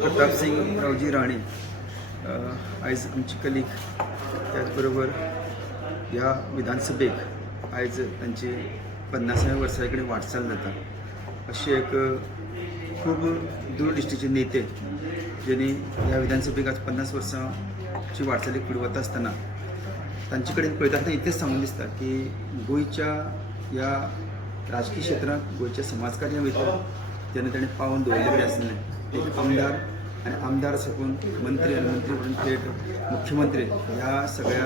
प्रतापसिंगरावजी राणे आयज आमची कलीग, त्याचबरोबर ह्या विधानसभेक आयज तांची 50व्या वर्सा कडेन वाटचाल जाता. अशे एक खूब दूरदृश्टीचे नेते ज्यांनी ह्या विधानसभेक आज 50 वर्सांची वाटचालीक फुडें वता आसतना तांचे कडेन पळयता आसतना इतलेंच सांगून दिसता की गोंयच्या ह्या राजकीय क्षेत्रांत गोंयच्या समाजकार्या भितर जेन्ना ताणें पावोवन दवरलें कडेन आसलें एक आमदार आनी आमदार साकून मंत्री आनी मंत्री म्हणून थेट मुख्यमंत्री ह्या सगळ्या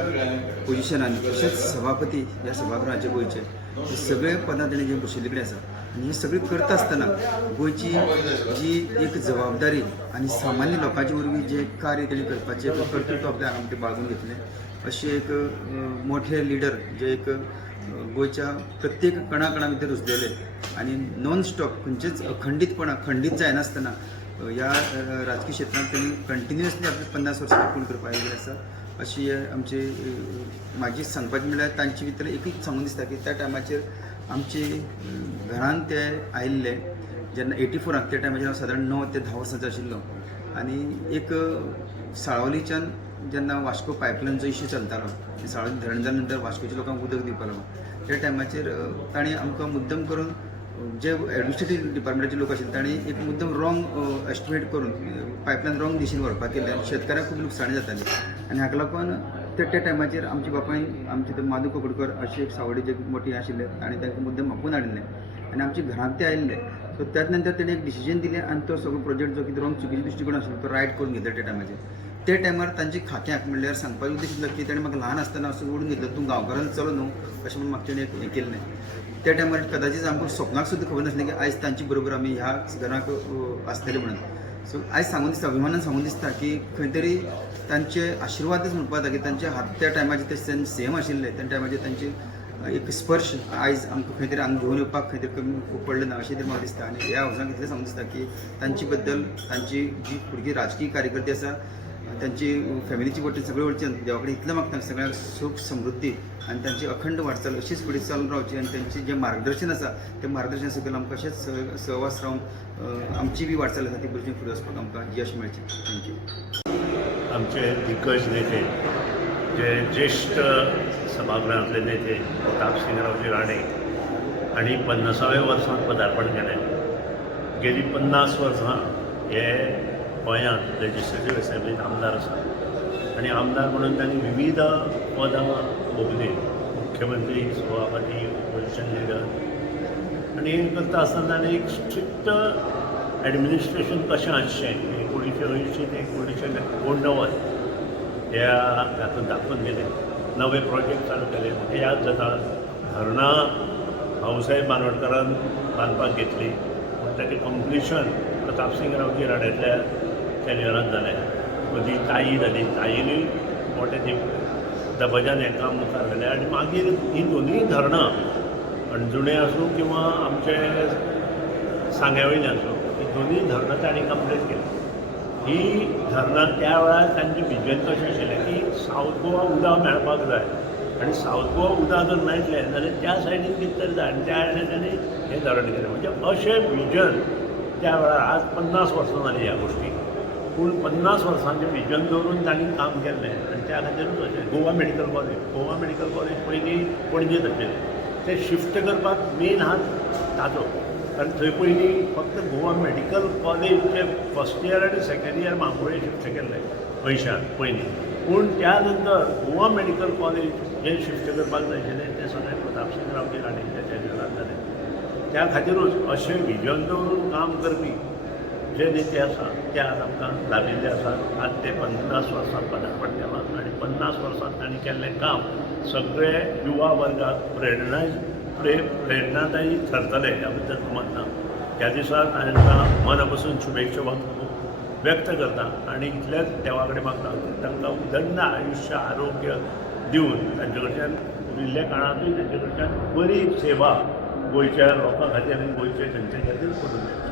पोजिशनांनी तशेंच सभापती ह्या सभागृहाचे गोंयचे हे सगळे पदां ताणें जे बशिल्ले कडेन आसा आनी ही सगळी करता आसतना गोंयची जी एक जबाबदारी आनी सामान्य लोकांचे वरवीं जे कार्य ताणें करपाचें एक कर्तृत्व आपल्या आंगामध्ये बाळगून घेतलें. अशें एक मोठे लिडर जे एक गोंयच्या प्रत्येक कणा भितर रुजलेले आनी नॉन स्टॉप खंयचेच खंडीत जायनासतना ह्या राजकीय क्षेत्रांत त्यांनी कंटिन्युअसली आपले 50 वर्सां पूर्ण करपाक आयिल्ले आसा. अशी आमची म्हाजी सांगपाचें म्हणल्यार तांचे भितर एकूच सांगून दिसता की त्या टायमाचेर आमचे घरांत ते आयिल्ले जेन्ना 84 त्या टायमाचेर हांव सादारण 9 ते 10 वर्सांचो आशिल्लो आनी एक साळावलीच्यान जेन्ना वास्को पायपलायन जो इश्यू चलतालो साळावली धरण जाल्या नंतर वास्कोच्या लोकांक उदक दिवपाक लागून त्या टायमाचेर ताणें आमकां मुद्दम करून जे एडमिनिस्ट्रेटीव डिपार्टमेंटाचे लोक आशिल्ले तांणी एक मुद्दम रॉंग एस्टिमेट करून पायपलायन रॉंग दिशेन व्हरपाक केल्ले आनी शेतकाऱ्यांक खूब लुकसाण जाताली आनी हाका लागून त्या टायमाचेर आमच्या बापायन आमचे ते माधू कोकडकर अशे एक सावडे जे मोठे आशिल्ले ताणें तांकां मुद्दम मापून हाडिल्ले आनी आमच्या घरांत ते आयिल्ले. सो त्याच नंतर ताणें एक डिसिजन दिलें आनी तो सगळो प्रोजेक्ट जो कितें रॉंग चुकीचो दृश्टीकोन आशिल्लो तो रायट करून घेतलो त्या टायमाचेर. त्या टायमार तांच्या खात्याक म्हणल्यार सांगपाचो उद्देश आसलो की ताणें म्हाका ल्हान आसतना असो ओडून घेतलो तूं गांवकारांत चलो न्हू अशें म्हणून म्हाका ताणें हें केल्लें. त्या टायमार कदाचित आमकां स्वप्नाक सुद्दां खबर नासलें की आयज तांचे बरोबर आमी ह्या घराक आसतले म्हणून. सो आयज सांगून दिसता अभिमानान सांगून दिसता की खंय तरी तांचे आशिर्वादच म्हणपाक जाता की तांचे हात त्या टायमाचेर ते सीएम आशिल्ले त्या टायमाचेर तांचे एक स्पर्श आयज आमकां खंय तरी हांगा घेवन येवपाक खंय तरी कमी पडलें ना अशें तरी म्हाका दिसता. आनी ह्या हावसांक इतलें सांगून दिसता की तांचे बद्दल तांची जी फुडची राजकीय कार्यकर्ती आसा त्यांची फॅमिलीची वटेन सगळे वटेन देवा कडेन इतलें मागता सगळ्यांक सुख समृद्धी आनी तांची अखंड वाटचाल अशीच फुडें चालून रावची आनी तांचें जें मार्गदर्शन आसा तें मार्गदर्शन सकयल आमकां अशेंच सहवास रावन आमची बी वाटचाल आसा ती बरें फुडें वचपाक आमकां यश मेळचें. थँक्यू. आमचे दिग्गज नेते जे ज्येष्ठ सभागृहांतले नेते प्रतापसिंगरावजी राणे हांणी 50व्या वर्सांत पदार्पण केलें. गेली 50 वर्सां हे गोंयांत लेजिस्लेटीव असेंब्लींत आमदार आसा आनी आमदार म्हणून तांणी विविध पदां भोगलीं. मुख्यमंत्री, सभापती, ऑपोजिशन लिडर आनी हें करता आसतना ताणें एक स्ट्रिक्ट एडमिनिस्ट्रेशन कशें आसचें 1980 ते 1989 ह्या हातूंत दाखोवन दिलें. नवे प्रोजेक्ट चालू केले. म्हाका याद जाता धरणां भाऊसाहेब बांदोडकरान बांदपाक घेतली पूण ताचें कंप्लिशन प्रतापसिंगरावजी राण्यातल्या कॅरियरांत जालें. मदीं ताई जाली, ताईनूय मोठे दबाज्यान हें काम मुखार व्हेलें आनी मागीर हीं दोनूय धरणां अणजुणे आसूं किंवा आमचे सांग्यावयलीं आसूं हीं दोनूय धरणां तांणी कंप्लीट केली. ही धरणां त्या वेळार तांचें विजन कशें आशिल्लें की सावथ गोवा उदक मेळपाक जाय आनी सावथ गोवा उदक जर मेळटलें जाल्यार त्या सायडीन कितें तरी जाय आनी त्या वेळार ताणें हें धरण केलें. म्हणजे अशें विजन त्या वेळार आज 50 वर्सां जालीं ह्या गोश्टीक पूण 50 वर्सांचें विजन दवरून तांणी काम केल्लें आनी त्या खातीरूच अशें गोवा मेडिकल कॉलेज पयलीं पणजेंत आशिल्लें तें शिफ्ट करपाक मेन हात ताजो. कारण थंय पयलीं फक्त गोवा मेडिकल कॉलेजचे फर्स्ट इयर आनी सेकंड इयर मांबोळे शिफ्ट केल्ले 80 पयलीं. पूण त्या नंतर गोवा मेडिकल कॉलेज जें शिफ्ट करपाक जाय आशिल्लें तें सगळें प्रतापसिंगरावजी राणेच्या कॅरियरांत जालें. त्या खातीरूच अशें विजन दवरून काम करपी जे नेते आसा ते आज आमकां लाभिल्ले आसात. आज ते 50 वर्सां पदार्पण केलां आनी 50 वर्सांत तांणी केल्लें काम सगळे युवा वर्गाक प्रेरणादायी ठरतलें ह्या बद्दल मतना. ह्या दिसा तांकां मना पासून शुभेच्छा व्यक्त करता आनी इतलेंच देवा कडेन मागता की तांकां उदंड आयुश्य आरोग्य दिवन तांचे कडच्यान उरिल्ल्या काळांतूय तांचे कडच्यान बरी सेवा गोंयच्या लोकां खातीर आनी गोंयच्या जनते खातीर करून दिवची.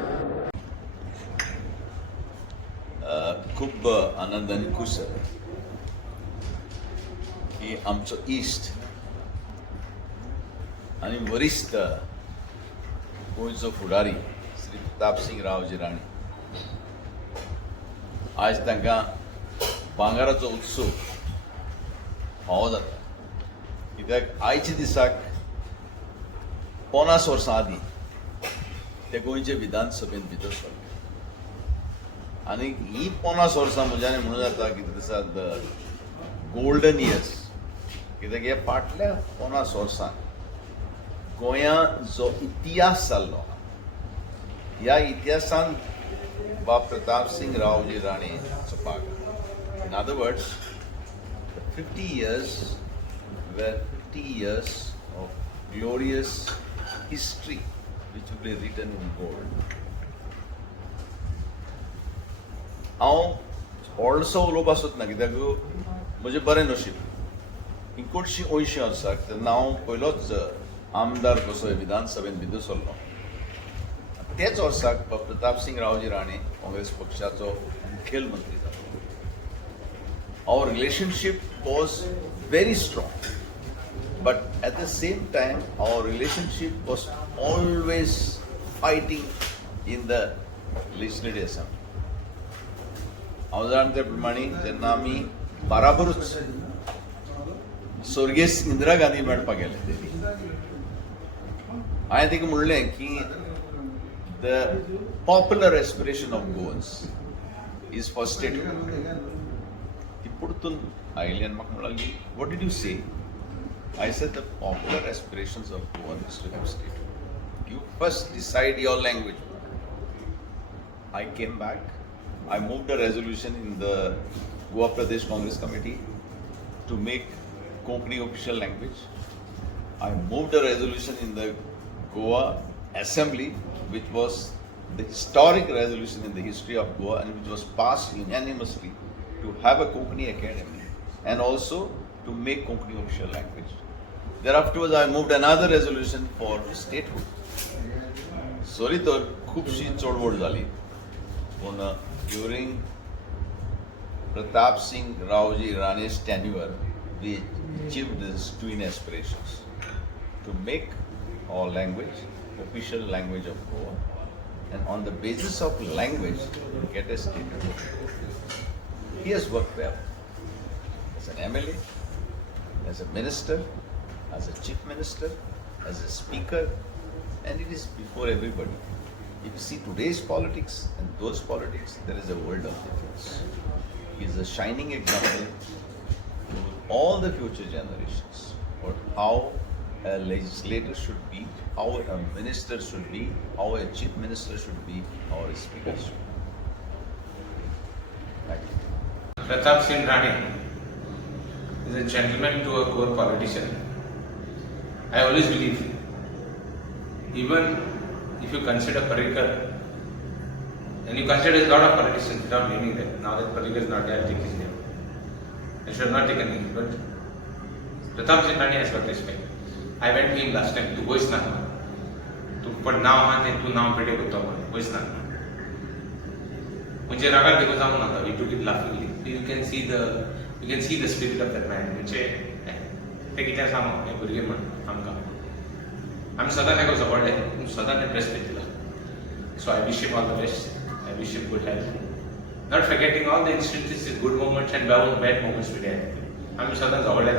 खूब आनंद आनी खूश जाता की आमचो इश्ट आनी वरिश्ठ गोंयचो फुडारी श्री प्रतापसिंग रावजी राणे आज तांकां भांगराचो उत्सव फावो जाता कित्याक आयच्या दिसाक 50 वर्सां आदीं ते गोंयचे विधानसभेन भितर सरले आनी ही 50 वर्सां म्हज्यान म्हणूं जाता कितें दिसा गोल्डन इयर्स कित्याक हे फाटल्या 50 वर्सांत गोंयांत जो इतिहास जाल्लो ह्या इतिहासान बाब प्रतापसिंग रावजी राणे पाग in other words 50 years were 50 years of glorious history which will be written in gold. हांव व्हडलोसो उलोवपाक सोदना कित्याक म्हजें बरें नशीब 1980 वर्साक तेन्ना हांव पयलोच आमदार कसो विधानसभेन भितर सरलो तेच वर्साक प्रतापसिंग रावजी राणे काँग्रेस पक्षाचो मुखेलमंत्री जालो our relationship was very strong but at the same time our relationship was always fighting in the legislative assembly हांव जाणटे प्रमाणे जेन्ना आमी बाराबरूच स्वर्गीय इंदिरा गांधी मेळपाक गेले हांवें तिका म्हणलें की the popular aspiration of Goans is for state ती परतून आयली आनी म्हाका म्हणली what did you say I said the popular aspirations of Goan is to have state you first decide your language I came back. I moved a resolution in the Goa Pradesh Congress Committee to make Konkani official language. I moved a resolution in the Goa Assembly, which was the historic resolution in the history of Goa and which was passed unanimously to have a Konkani academy and also to make Konkani official language. Thereafter, I moved another resolution for statehood. Sorry, तो खूबशी चोडवड जाली. But during Pratap Singh Raoji Rane's tenure, we achieved these twin aspirations to make our language official language of Goa, and on the basis of language, get a statehood. He has worked well as an MLA, as a minister, as a chief minister, as a speaker, and it is before everybody. If you see today's politics and those politics, there is a world of difference. He is a shining example to all the future generations for how a legislator should be, how a minister should be, how a chief minister should be, how a speaker should be. Thank you. Pratap Singh Rane is a gentleman to a core politician. I always believe, even if you consider Parrikar, and you consider a lot of politicians without naming them, now that Parrikar is not there, I take his name. I should have not taken him, but Pratap Singh Rane has got respect. I went to him last time to Voicnath. To put now on and to now pretty good to Voicnath. When Raga because I'm not, he took it laughingly. You can see the spirit of that man. Which take it as I'm a I'm Sadan, I was awarded. Sadan and respect. So I wish him all the best. I wish him good health. Not forgetting all the instances, good moments and bad moments we had. I'm Sadan's awarded.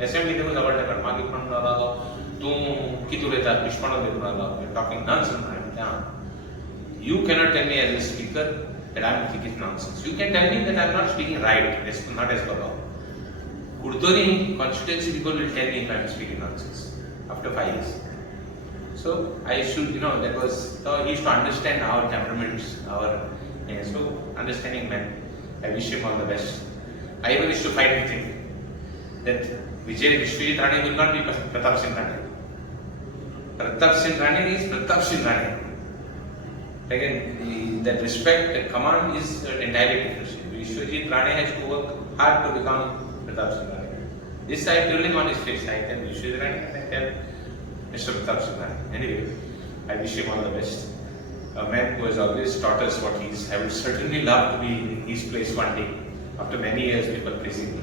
Assembly was awarded. Magi Pandala, Tu Kituleta, Pishpana, you're talking nonsense. You cannot tell me as a speaker that I'm speaking nonsense. You can tell me that I'm not speaking right. That's not as well. Kurdori constituency people will tell me if I'm speaking nonsense after 5 years. So I should, that was, so he used to understand our temperaments, so understanding man. I wish him all the best. I even used to fight with him that Vishwajit Rane will not be Pratap Singh Rane. Pratap Singh Rane is Pratap Singh Rane. Again, that respect, that command is entirely different. Vishwajit Rane has to work hard to become Pratap Singh Rane. This I tell him on his face. I tell Vishwajit Rane, I tell Mr. Pratap Singh Rane. Anyway, I wish him all the best. A man who has always taught us what he is. I would certainly love to be in his place one day. After many years, people praising me.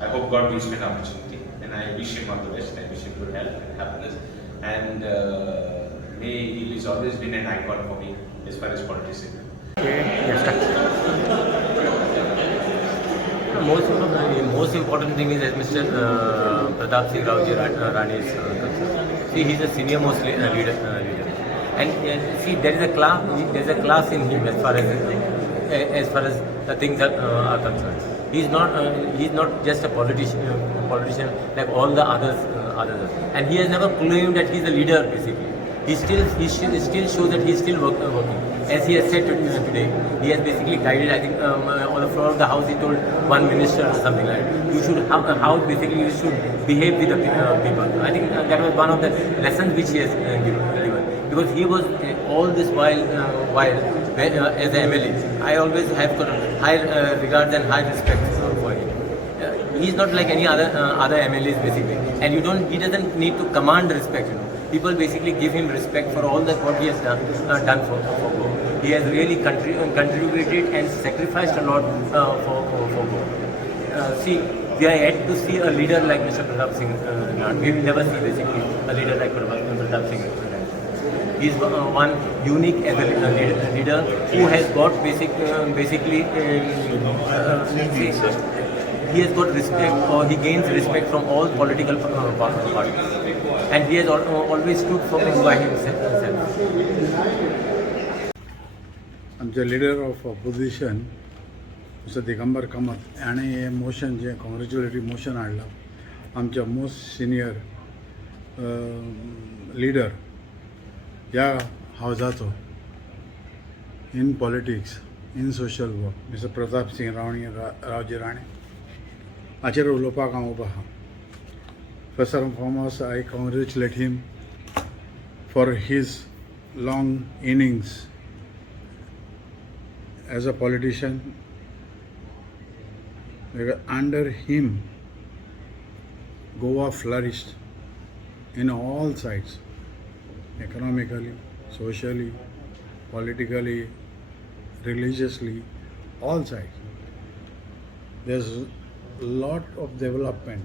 I hope God gives me an opportunity. And I wish him all the best. I wish him good health and happiness. And He's always been an icon for me as far as politics is. Most important thing is, as Mr. Pratap Singh Raoji Rani is concerned. See, he's a senior most leader, and see, there is a class in him as far as the things are concerned. He's not just a politician like all the others, and he has never claimed that he's a leader. Basically, he still shows that he's still working. As he has said today, he has basically guided. I think on the floor of the house, he told one minister or something like that. You should how basically you should behave with the people. I think that was one of the lessons which he has given. Because he was all this while as an MLA. I always have got high regards and high respect for him. He's not like any other MLAs basically, and he doesn't need to command respect. People basically give him respect for all that what he has done for Goa. He has really contributed and sacrificed a lot for Goa. See, we are yet to see a leader like Mr. Pratap Singh. We will never see basically a leader like Pratap Singh. He is one unique as a leader who has got basically he has got respect, or he gains respect from all political parties, and he has always stood by himself. आमचे leader of opposition mister Digambar Kamat याने हे motion जे कॉंग्रेच्युलेटरी motion हाडला आमच्या most senior leader ह्या हावजाचो in politics in social work mister Pratap Singh Raoji Rane हाचेर उलोवपाक हांव उबो आहा. First and foremost, I congratulate him for his long innings as a politician. Because under him, Goa flourished in all sides, economically, socially, politically, religiously, all sides. There's a lot of development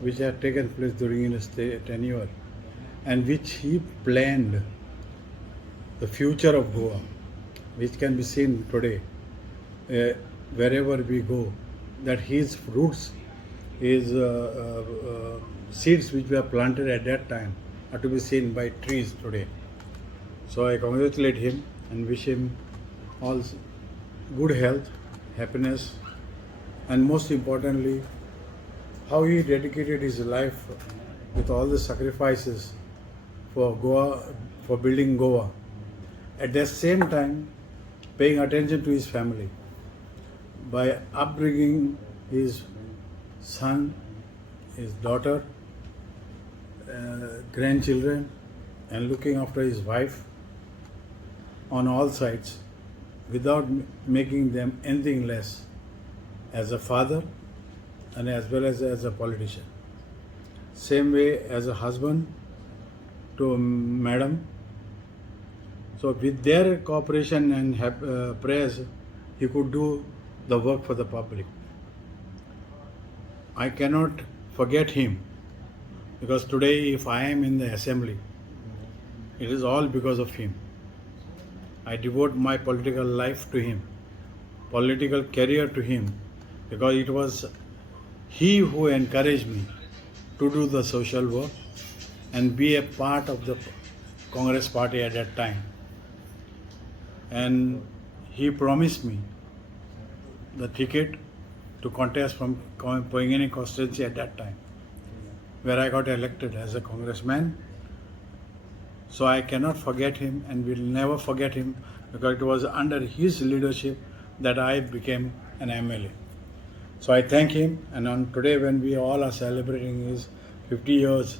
which had taken place during his tenure and which he planned the future of Goa, which can be seen today wherever we go, that his roots, his seeds which were planted at that time are to be seen by trees today. So I congratulate him and wish him all good health, happiness, and most importantly, how he dedicated his life with all the sacrifices for Goa, for building Goa. At the same time, paying attention to his family by upbringing his son, his daughter, grandchildren, and looking after his wife on all sides without making them anything less as a father and as well as a politician. Same way as a husband to madam. So with their cooperation and prayers, he could do the work for the public. I cannot forget him because today if I am in the assembly, it is all because of him. I devote my political life to him, political career to him, because it was he who encouraged me to do the social work and be a part of the Congress party at that time. And he promised me the ticket to contest from Poingeni constituency at that time, where I got elected as a congressman. So I cannot forget him and will never forget him, because it was under his leadership that I became an MLA. So I thank him, and on today when we all are celebrating his 50 years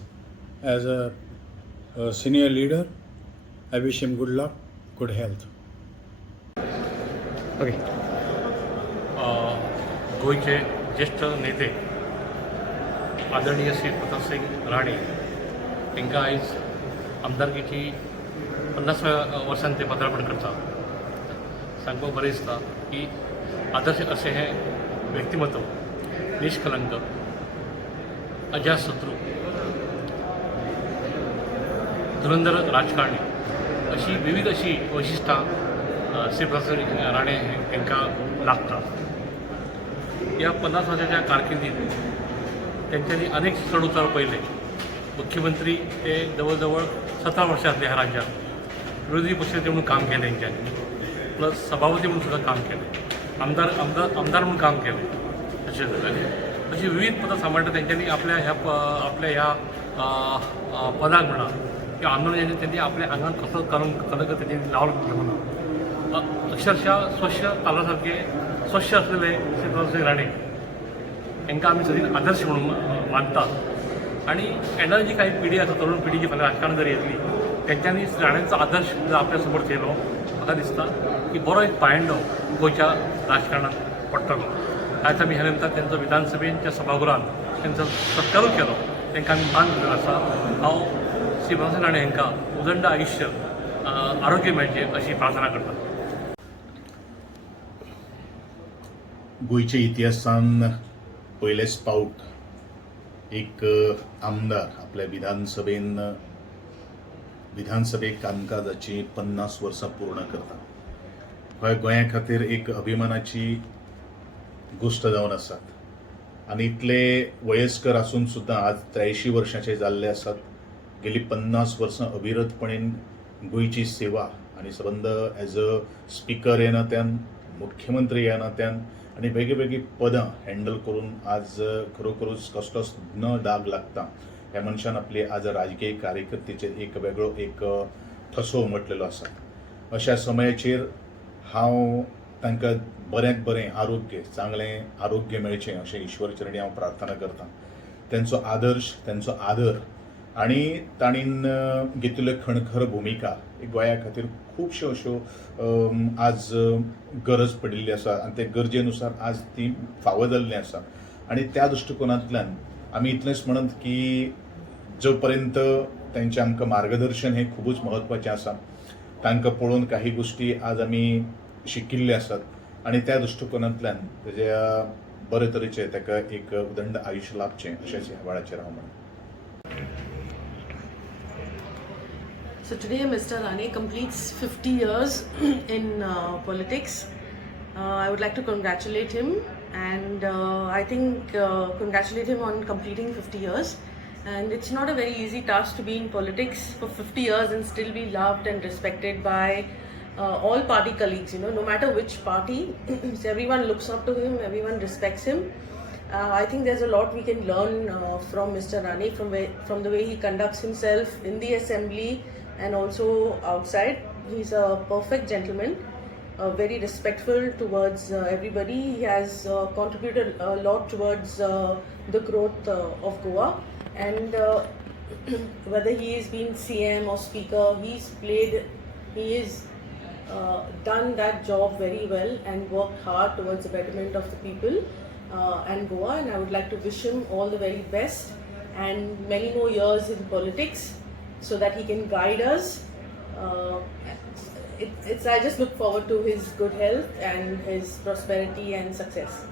as a senior leader, I wish him good luck, good health. Okay. गोयचे ज्येष्ठ नेते आदरणीय श्री प्रताप सिंग राणे तांकां आयज आमदारकीची 50व्या वर्सान ते पदार्पण करता. सांगपाक बरें दिसता की आदर्श अशें हें व्यक्तिमत्व, निष्कलंक, अजातशत्रू, धुरंधर राजकारणी अशी विविध अशी वैशिष्ट्यां श्री प्रताप राणे हांकां लागतात. या 50 वर्षाच्या कारकिर्दीत त्यांच्यानी अनेक चढउतार पहिले. मुख्यमंत्री ते जवळजवळ 17 वर्षातले ह्या राज्यात विरोधी पक्षनेते म्हणून काम केले त्यांच्यानी, प्लस सभापती म्हणून सुद्धा काम केले, आमदार म्हणून काम केले. असे अशी विविध पदं सांभाळता त्यांच्यानी आपल्या ह्या पदाक म्हणा किंवा आंदोलन त्यांनी आपल्या आंगात कसं कणक त्यांनी लावलं घेऊन अक्षरशः स्वच्छ तालासारखे स्वच्छ असलेले श्री प्रताप राणे यांना आम्ही सगळी आदर्श म्हणून मानतात. आणि येणारी जी काही पिढी आसा, तरुण पिढी जी फाल्यां राजकारण जर येतली त्यांच्यानी राणेंचो आदर्श जर आपल्या समोर केलो म्हाका दिसता की बरो एक पायंडो गोंयच्या राजकारणात पडटलो. आयज आमी ह्या निमतान त्यांचो विधानसभेच्या सभागृहात त्यांचो सत्कारूच केलो, तांकां आमी मान दिलेलो आसा. हांव श्री प्रताप राणे हांकां उदंड आयुश्य आरोग्य मेळचे अशी प्रार्थना करता. गोंयच्या इतिहासान पयलेच पावट एक आमदार आपल्या विधानसभेक कामकाजाची 50 वर्सां पूर्ण करता. हो गोंया खातीर एक अभिमानाची गोष्ट जावन आसात. आनी इतले वयस्कर आसून सुद्दां आज 83 वर्सांचे जाल्ले आसात. गेली 50 वर्सां अविरतपणेन गोंयची सेवा आनी सबंद एज अ स्पीकर ह्या नात्यान, मुख्यमंत्री ह्या नात्यान आनी वेगळीवेगळी पदां हँडल करून आज खरोखरूच कसलोच न दाग लागता ह्या मनशान आपली आज राजकीय कारकिर्दीचेर एक वेगळो एक ठसो उमटलेलो आसा. अशा समयाचेर हांव तांकां बऱ्यांत बरें आरोग्य, चांगलें आरोग्य मेळचें अशें ईश्वर चरणी हांव प्रार्थना करतां. तेंचो आदर्श, तेंचो आदर आनी ताणीन घेतिल्ल्यो खणखर भुमिका गोंया खातीर खुबश्यो अश्यो आज गरज पडिल्ली आसा आनी ते गरजेनुसार आज ती फावो जाल्ली आसा. आनी त्या दृश्टिकोनांतल्यान आमी इतलेंच म्हणत की जो पर्यंत तेंचें आमकां मार्गदर्शन हें खूबच म्हत्वाचें आसा. तांकां पळोवन काही गोश्टी आज आमी शिकिल्ले आसात आनी त्या दृश्टिकोनांतल्यान तेज्या बरे तरेचें ताका एक उदंड आयुश्य लाभचें अशेंच ह्या वेळाचेर हांव म्हणटा. So today Mr. Rane completes 50 years in politics. I would like to congratulate him and I think congratulate him on completing 50 years. And it's not a very easy task to be in politics for 50 years and still be loved and respected by all party colleagues, you know, no matter which party. So everyone looks up to him, everyone respects him. I think there's a lot we can learn from Mr. Rane, from the way he conducts himself in the assembly and also outside. He's a perfect gentleman, very respectful towards everybody. He has contributed a lot towards the growth of Goa, and whether he has been CM or speaker, he is done that job very well and worked hard towards the betterment of the people and Goa, and I would like to wish him all the very best and many more years in politics so that he can guide us. I just look forward to his good health and his prosperity and success.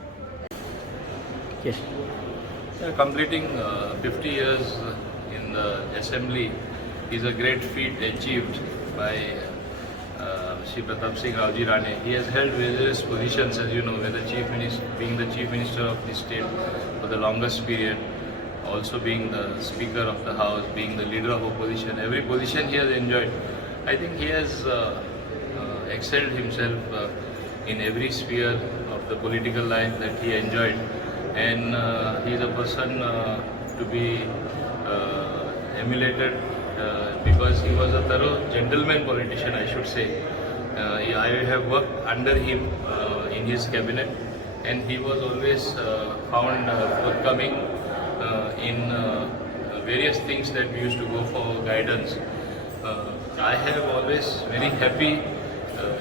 Yes. Completing 50 years in the assembly is a great feat achieved by Shri Pratap Singh Raoji Rane. He has held various positions, as you know, being the Chief Minister of the state for the longest period, also being the Speaker of the House, being the Leader of Opposition. Every position he has enjoyed. I think he has excelled himself in every sphere of the political life that he enjoyed, and he is a person to be emulated because he was a thorough gentleman politician, I should say. I have worked under him in his cabinet, and he was always found forthcoming in various things that we used to go for guidance. I have always very happy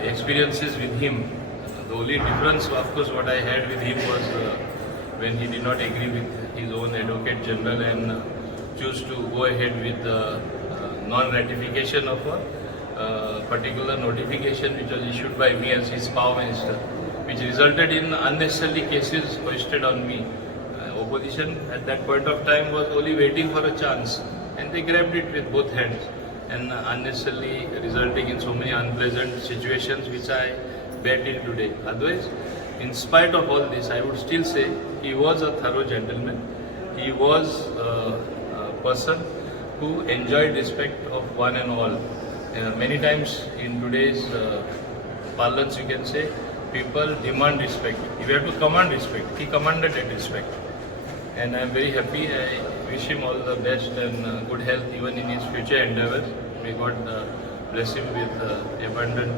experiences with him. The only difference, of course, what I had with him was when he did not agree with his own Advocate General and chose to go ahead with the non-ratification of a particular notification which was issued by me as his power minister, which resulted in unnecessarily cases hoisted on me. Opposition at that point of time was only waiting for a chance, and they grabbed it with both hands. and unnecessarily resulting in so many unpleasant situations which I bear till today. Otherwise, in spite of all this, I would still say he was a thorough gentleman. He was a person who enjoyed respect of one and all. Many times in today's parlance, you can say, people demand respect. You have to command respect. He commanded that respect. And I am very happy. I wish him all the best and good health even in his future endeavors. May God bless him with abundant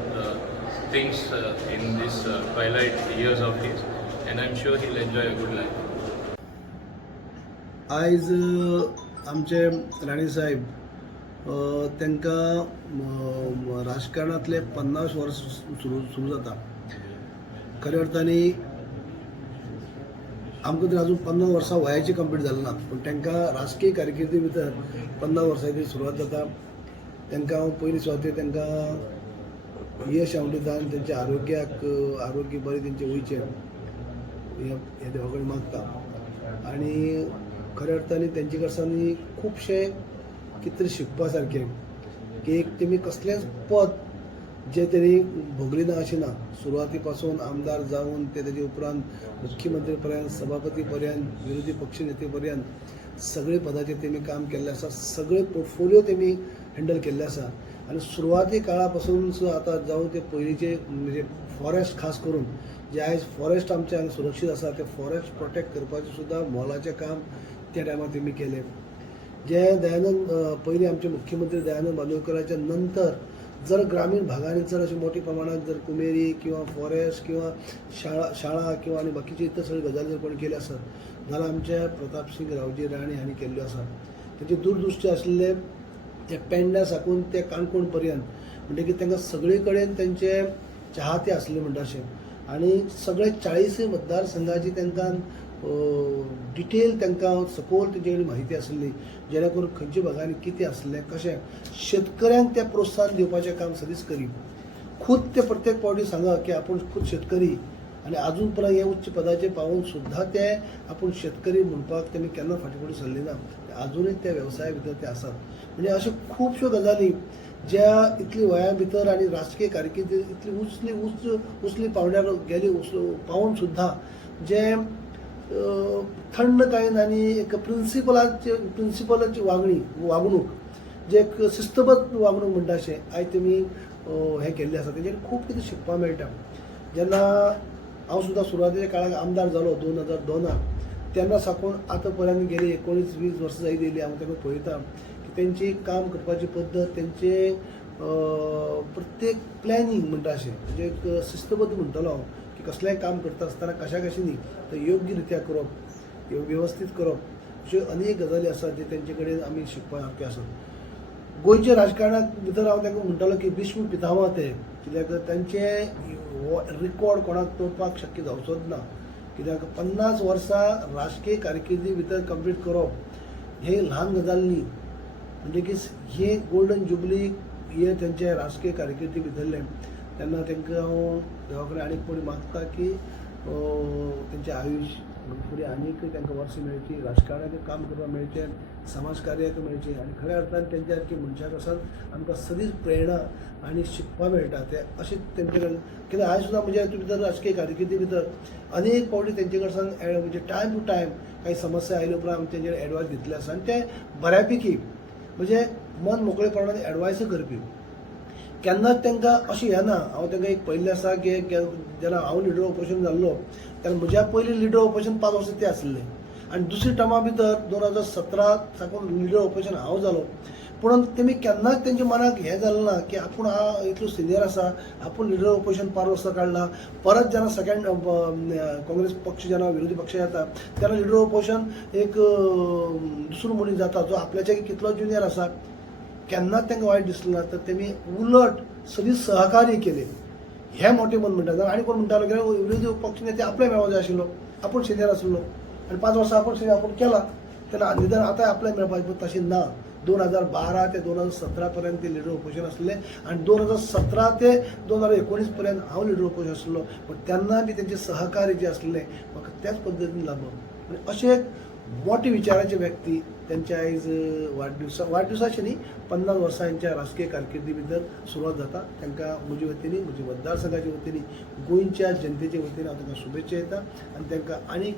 things in this twilight years of his. And I am sure he'll enjoy a good life. आयज आमचे राणे साहेब तांकां राजकारणांतले 50 वर्स सुरू जाता. खऱ्या अर्थांनी आमकां तर अजून 50 वर्सां वयाची कंप्लीट जाली ना, पूण तांकां राजकीय कारकिर्दी भितर 50 वर्सांची सुरवात जाता. तांकां हांव पयली सुवातेर तांकां यश हांव दिता आनी तेंच्या आरोग्य बरें तेंचें वयचें हे देवा कडेन मागता. आनी खऱ्या अर्थांनी तेंचे कडच्यान खुबशे कितें तरी शिकपा सारकें, की एक तेमी कसलेंच पद जे तरी भोगली ना अशें ना. सुरवाती पासून आमदार जावन ते तेजे उपरांत मुख्यमंत्री पर्यंत, सभापती पर्यंत, विरोधी पक्ष नेते पर्यंत सगळे पदाचेर तेमी काम केल्लें आसा. सगळे पोर्टफोलियो तेमी हँडल केल्ले आसा. आनी सुरवाती काळा पासून आतां जावं ते पयलींचे म्हणजे फॉरेस्ट खास करून जे आयज फॉरेस्ट आमचे हांगा सुरक्षीत आसा, ते फॉरेस्ट प्रोटेक्ट करपाचें सुद्दां मोलाचें काम त्या टायमार तेमी केलें. जे दयानंद पयलीं आमचे मुख्यमंत्री दयानंद बांदोडकराच्या नंतर जर ग्रामीण भागांनी जर अशें मोठ्या प्रमाणात जर कुमेरी किंवा फॉरेस्ट किंवा शाळा किंवा आनी बाकीचे इतर सगळे गजाली जर कोणी केल्यो आसत जाल्यार आमचे प्रतापसिंग रावजी राणे हांणी केल्ल्यो आसा. तेंचे दूरदृश्टी आशिल्ले ते पेडण्या साकून ते काणकोण पर्यंत म्हणटकीर तांकां सगळे कडेन तेंचे चाहते आसले म्हणटा अशें. आनी सगळे 40 मतदारसंघाची तांकां डिटेल तांकां सखोल तेंचे कडेन म्हायती आसली, जेणे करून खंयच्या भागांनी कितें आसलें, कशें शेतकऱ्यांक ते प्रोत्साहन दिवपाचें काम सदींच करी. खूद ते प्रत्येक फावटी सांगा की आपूण खूद शेतकरी आनी आजून पर्यंत हे उच्च पदाचेर पावून सुद्दां ते आपूण शेतकरी म्हणपाक तेमी केन्ना फाटीफुडें सरले ना. आजुनूय त्या वेवसाया भितर ते आसात. म्हणजे अश्यो खुबश्यो गजाली ज्या इतली वया भितर आनी राजकीय कारकिर्दी इतली उचली पावण्यार गेली पावून सुद्दां जे थंडकायेन आनी एक प्रिंसिपलाची वागणूक जे एक शिस्तबद्ध वागणूक म्हणटा अशें आयज तेमी हें केल्लें आसा. तेजेर खूब कितें शिकपाक मेळटा. जेन्ना हांव सुद्दां सुरवातेच्या काळाक आमदार जालो 2002 तेन्ना साकून आतां पर्यंत गेली 19-20 वर्सां जायत येयली. हांव ताका पळयता की तेंची काम करपाची पद्दत, तेंचे प्रत्येक प्लॅनिंग म्हणटा अशें म्हणजे एक शिस्तबद्ध म्हणटलो हांव की कसलेंय काम करता आसतना कशा कशेंनी तें योग्य रित्या करप, वेवस्थीत करप, अश्यो अनेक गजाली आसात जे तेंचे कडेन आमी शिकपाक सारके आसात. गोंयच्या राजकारणाक भितर हांव तांकां म्हणटालो की भीष्म पितामह ते, कित्याक तांचे रिकॉर्ड कोणाक तोडपाक शक्य जावचोच ना. कित्याक 50 वर्सां राजकीय कारकिर्दी भितर कंप्लीट करप हे ल्हान गजाल न्ही. म्हणजे की हे गोल्डन जुबली हे तेंचे राजकीय कारकिर्दी भितरलें. तेन्ना तांकां हांव देवा कडेन आनीक कोणी मागता की तेंचें आयुश्य फुडें आनीक तांकां वर्सां मेळची, राजकारणाचें काम करपाक मेळचें, समाजकार्याक मेळचें आनी खऱ्या अर्थान तेंच्या सारकी मनशाक आसात आमकां सदींच प्रेरणा आनी शिकपाक मेळटा. ते अशें तेंचे कडेन कित्याक आयज सुद्दां म्हज्या हितून भितर राजकीय कारकिर्दी भितर अनेक फावटी तेंचे कडच्यान म्हणजे टायम टू टायम काही समस्या आयल्या उपरांत हांवें तेंचेर एडवायस घेतले आसा. आनी ते बऱ्यापैकी म्हणजे मन मोकळेपणान एडवायस करपी. केन्नाच तांकां अशें येना. हांव तांकां एक पळयल्लें आसा की जेन्ना हांव लिडर ऑपोजिशन जाल्लो तेन्ना म्हज्या पयलीं लिडर ऑपोजिशन 5 वर्सां ते आसले आनी दुसरी टर्मा भितर 2017 साकून लिडर ऑपोजिशन हांव जालो. पूण तेमी केन्नाच तेंच्या मनाक हें जालें ना की आपूण इतलो सिनियर आसा, आपूण लिडर ऑपोजिशन 5 वर्सां काडला, परत जेन्ना सेकंड काँग्रेस पक्ष जेन्ना विरोधी पक्ष येता तेन्ना लिडर ऑपोजिशन एक दुसरो मनीस जाता जो आपल्याच्या कितलो ज्युनियर आसा. केन्नाच तांकां वायट दिसलें ना. तर तेमी उलट सदींच सहकार्य केलें. हें मोठें मन म्हणटा. आनी कोण म्हणटालो की विरोधी पक्ष नेते आपले मेळोवंक जाय आशिल्लो, आपूण सिनियर आसलो आनी 5 वर्सां आपूण केला तेन्ना निदान आतां आपल्याक मेळपाचें. तशें ना. 2012 ते 2017 पर्यंत ते लिडर ऑपोजिशन आसले आनी 2017 ते 2019 पर्यंत हांव लिडर ऑपोजिशन आसलो. पण तेन्ना बी तेंचें सहकार्य जें आसलें म्हाका त्याच पद्दतीन लाभलो. अशें एक मोठे विचाराचे व्यक्ती त्यांच्या आयज वाडदिवसाची न्ही 50 वर्सांच्या राजकीय कारकिर्दी भितर सुरवात जाता. तांकां म्हजे वतीनी म्हज्या मतदारसंघाच्या वतीनी गोंयच्या जनतेच्या वतीन हांव तांकां शुभेच्छा दिता आनी तांकां आनीक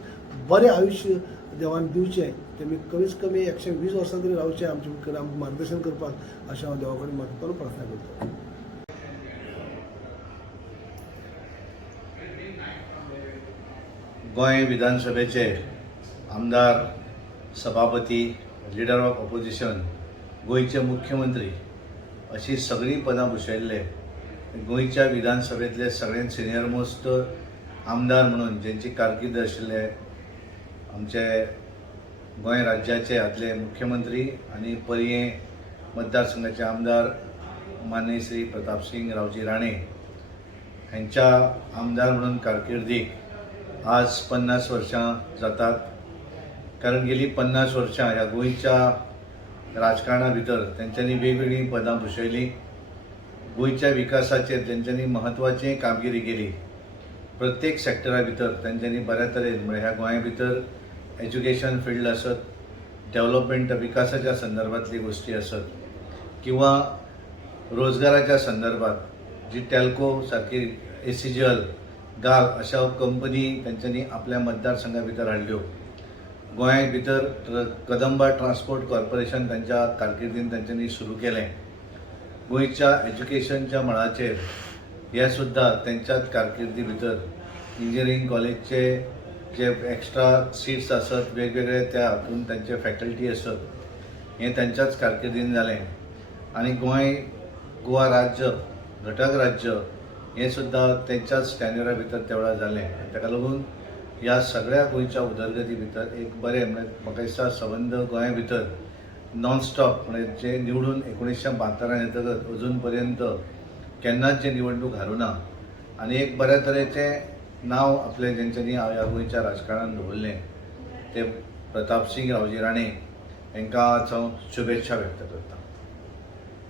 बरें आयुश्य देवान दिवचें. तेमी कमीच कमी 120 वर्सां तरी रावचे आमचे कडेन आमकां मार्गदर्शन करपाक अशें हांव देवा कडेन मागता आनी प्रार्थना करता. गोंय विधानसभेचे आमदार, सभापती, लिडर ऑफ ऑपोजिशन, गोंयचे मुख्यमंत्री अशी सगळीं पदां भुशयल्ले गोंयच्या विधानसभेंतले सगळ्यांत सिनियर मोस्ट आमदार म्हणून जेंची कारकीर्द आशिल्ले आमचे गोंय राज्याचे आदले मुख्यमंत्री आनी परये मतदारसंघाचे आमदार माननीय श्री प्रतापसिंग रावजी राणे हांच्या आमदार म्हणून कारकिर्दीक आज 50 वर्सां जातात. कारण गेली 50 वर्सां ह्या गोंयच्या राजकारणा भितर तेंच्यांनी वेगवेगळीं पदां भुशयलीं. गोंयच्या विकासाचेर तेंच्यांनी म्हत्वाची कामगिरी केली. प्रत्येक सॅक्टरा भितर तेंच्यांनी बऱ्या तरेन म्हळ्यार ह्या गोंया भितर एज्युकेशन फिल्ड आसत, डेव्हलपमेंट विकासाच्या संदर्भातली गोष्टी आसत किंवा रोजगाराच्या संदर्भात जी टॅल्को सारखी ACGL, गाल अशा कंपनी तेंच्यांनी आपल्या मतदारसंघा भितर हाडल्यो. गोंया भितर कदंबा ट्रान्सपोर्ट कॉर्पोरेशन त्यांच्या कारकिर्दीन तेंच्यांनी सुरू केलें. गोंयच्या एज्युकेशनच्या मळाचेर हे सुद्दां तेंच्याच कारकिर्दी भितर इंजिनियरींग कॉलेजचे जे एक्स्ट्रा सीट्स आसत, वेगवेगळे त्या हातून त्यांचे फॅकल्टी आसत, हें तेंच्याच कारकिर्दीन जालें. आनी गोवा राज्य घटक राज्य हें सुद्दां तेंच्याच टॅन्युरा भितर त्या वेळार जालें. ताका लागून ह्या सगळ्या गोंयच्या उदरगती भितर एक बरें म्हाका दिसता संबंद गोंया भितर नॉन स्टॉप म्हणजे जे निवडून 1972 येतकच अजून पर्यंत केन्नाच जे निवडणूक हारूना आनी एक बऱ्या तरेचें नांव आपलें जेंच्यांनी ह्या गोंयच्या राजकारणांत दवरलें ते प्रतापसिंग रावजी राणे हांकां आज हांव शुभेच्छा व्यक्त करतां.